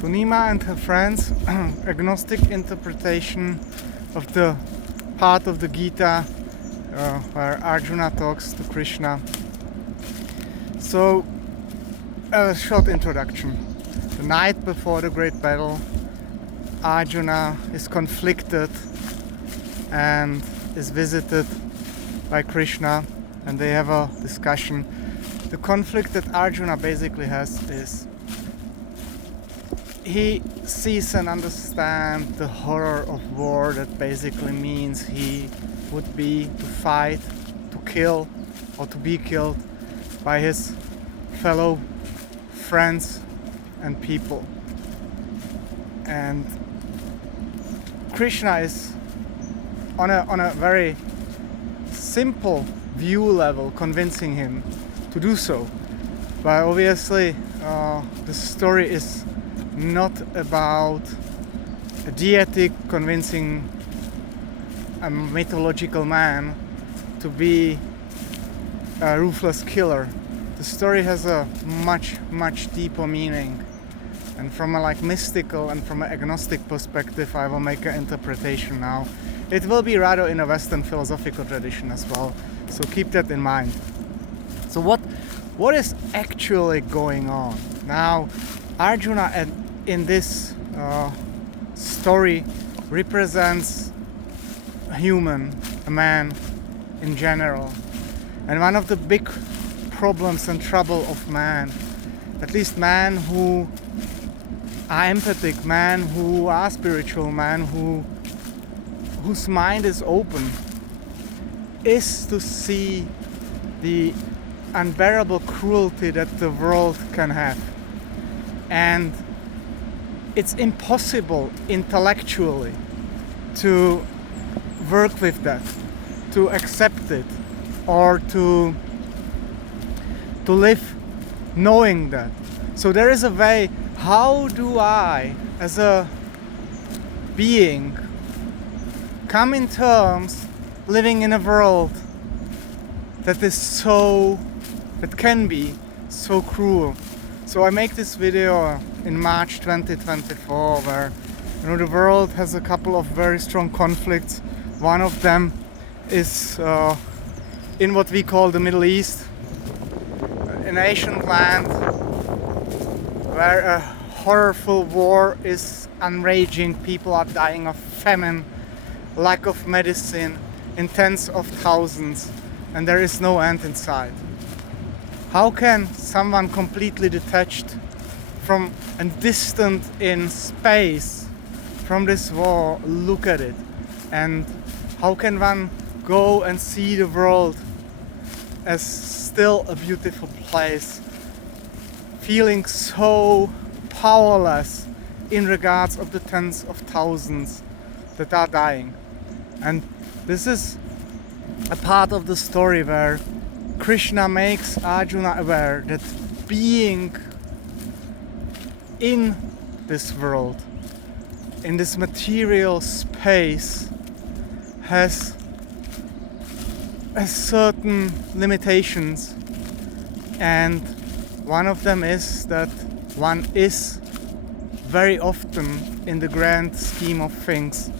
To Nima and her friends, agnostic interpretation of the part of the Gita where Arjuna talks to Krishna. So, a short introduction. The night before the great battle, Arjuna is conflicted and is visited by Krishna, and they have a discussion. The conflict that Arjuna basically has is he sees and understands the horror of war, that basically means he would be to fight, to kill, or to be killed by his fellow friends and people. And Krishna is on a very simple view level convincing him to do so. But obviously the story is not about a deity convincing a mythological man to be a ruthless killer. The story has a much deeper meaning, and from a mystical and from an agnostic perspective I will make an interpretation now. It will be rather in a Western philosophical tradition as well, so keep that in mind. So what is actually going on now? Arjuna in this story represents a human, a man in general. And one of the big problems and trouble of man, at least man who are empathic, man who are spiritual, man whose mind is open, is to see the unbearable cruelty that the world can have. And it's impossible intellectually to work with that, to accept it, or to live knowing that. So there is a way, how do I, as a being, come in terms living in a world that can be so cruel. So I make this video in March 2024 where the world has a couple of very strong conflicts. One of them is in what we call the Middle East, an ancient land where a horrible war is enraging. People are dying of famine, lack of medicine in tens of thousands, and there is no end in sight. How can someone completely detached from and distant in space from this war look at it? And how can one go and see the world as still a beautiful place, feeling so powerless in regards of the tens of thousands that are dying? And this is a part of the story where Krishna makes Arjuna aware that being in this world, in this material space, has certain limitations, and one of them is that one is very often, in the grand scheme of things,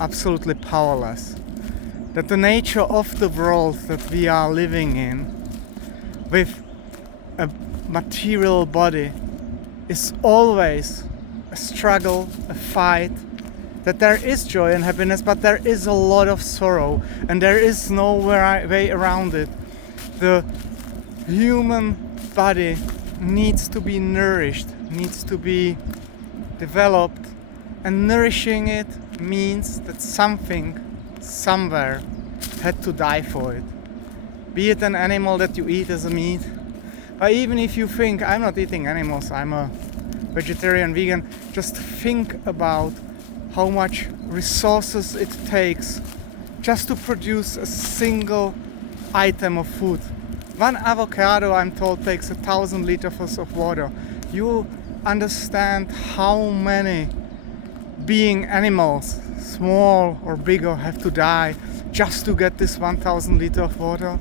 absolutely powerless. That the nature of the world that we are living in, with a material body, is always a struggle, a fight, that there is joy and happiness, but there is a lot of sorrow, and there is no way around it. The human body needs to be nourished, needs to be developed, and nourishing it means that something somewhere had to die for it. Be it an animal that you eat as a meat, or even if you think, I'm not eating animals, I'm a vegetarian, vegan, just think about how much resources it takes just to produce a single item of food. One avocado, I'm told, takes 1,000 liters of water. You understand how many being animals, small or bigger, have to die just to get this 1,000 liters of water?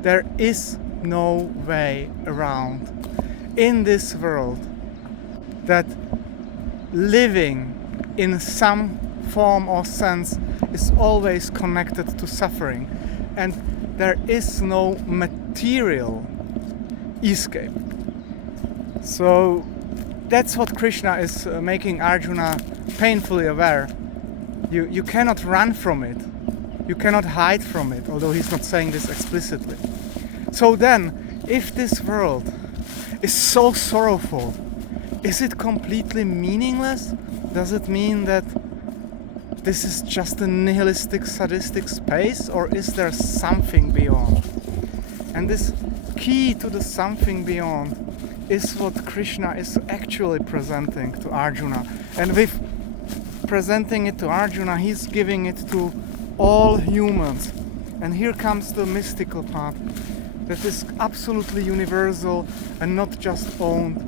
There is no way around in this world that living in some form or sense is always connected to suffering, and there is no material escape. So that's what Krishna is making Arjuna painfully aware. You cannot run from it. You cannot hide from it, although he's not saying this explicitly. So then, if this world is so sorrowful, is it completely meaningless? Does it mean that this is just a nihilistic, sadistic space, or is there something beyond? And this key to the something beyond is what Krishna is actually presenting to Arjuna. And with presenting it to Arjuna, he's giving it to all humans. And here comes the mystical part that is absolutely universal and not just owned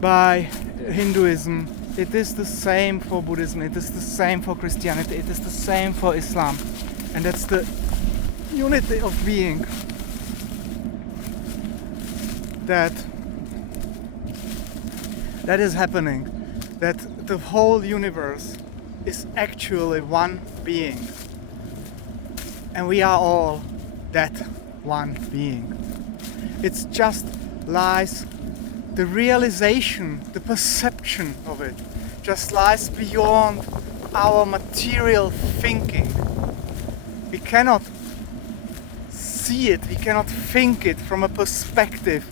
by Hinduism. It is the same for Buddhism, it is the same for Christianity, it is the same for Islam. And that's the unity of being that is happening, that the whole universe is actually one being, and we are all that one being. It's just lies, the realization, the perception of it just lies beyond our material thinking. We cannot see it, we cannot think it from a perspective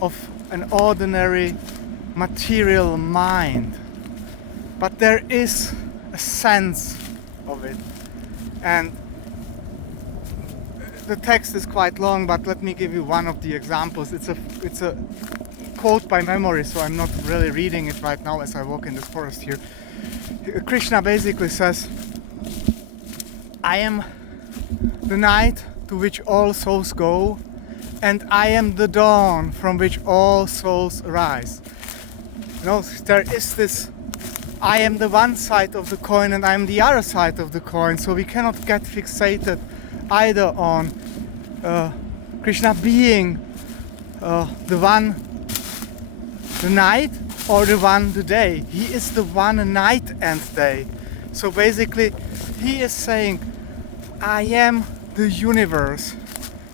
of an ordinary material mind, but there is a sense of it. And the text is quite long, but let me give you one of the examples. It's a quote by memory, so I'm not really reading it right now as I walk in this forest here. Krishna basically says, I am the night to which all souls go, and I am the dawn from which all souls arise. You know, there is this, I am the one side of the coin and I am the other side of the coin, so we cannot get fixated either on Krishna being the one, the night, or the one, the day. He is the one night and day. So basically, he is saying, I am the universe.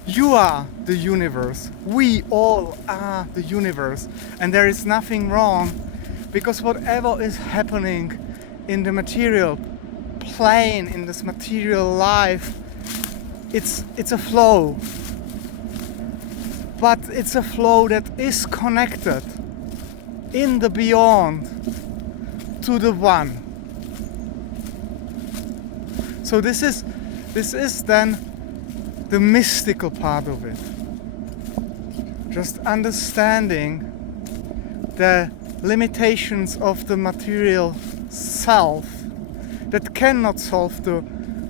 You are the universe. We all are the universe. And there is nothing wrong, because whatever is happening in the material plane, in this material life, it's a flow. But it's a flow that is connected in the beyond to the one. So this is then the mystical part of it. Just understanding the limitations of the material self that cannot solve the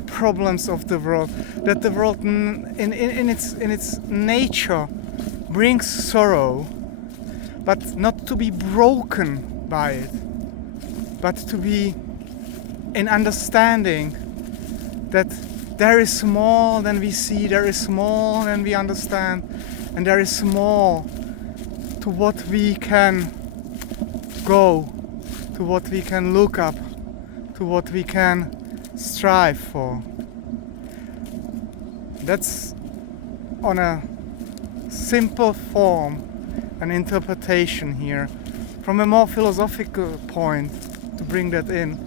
problems of the world, that the world in its nature brings sorrow, but not to be broken by it, but to be in understanding that there is more than we see, there is more than we understand, and there is more to what we can go, to what we can look up, to what we can strive for. That's on a simple form, an interpretation here. From a more philosophical point, to bring that in,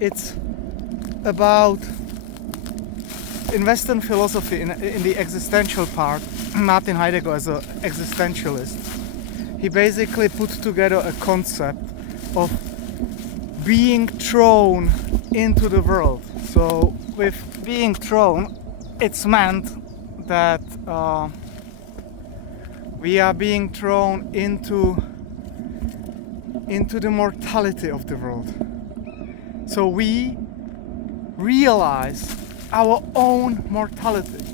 it's about, in Western philosophy, in the existential part, Martin Heidegger as an existentialist, he basically put together a concept of being thrown into the world. So with being thrown, it's meant that we are being thrown into the mortality of the world. So we realize our own mortality.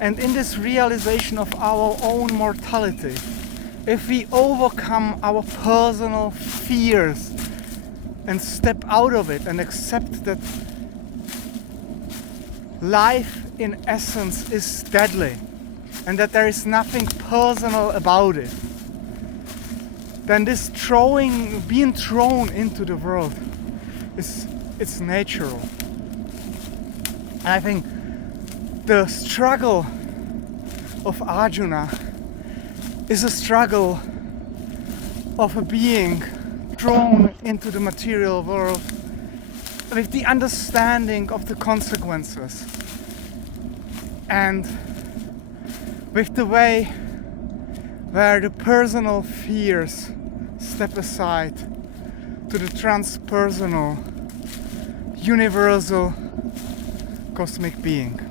And in this realization of our own mortality, if we overcome our personal fears and step out of it and accept that life in essence is deadly and that there is nothing personal about it, then this being thrown into the world it's natural. And I think the struggle of Arjuna is a struggle of a being thrown into the material world with the understanding of the consequences and with the way where the personal fears step aside to the transpersonal, universal, cosmic being.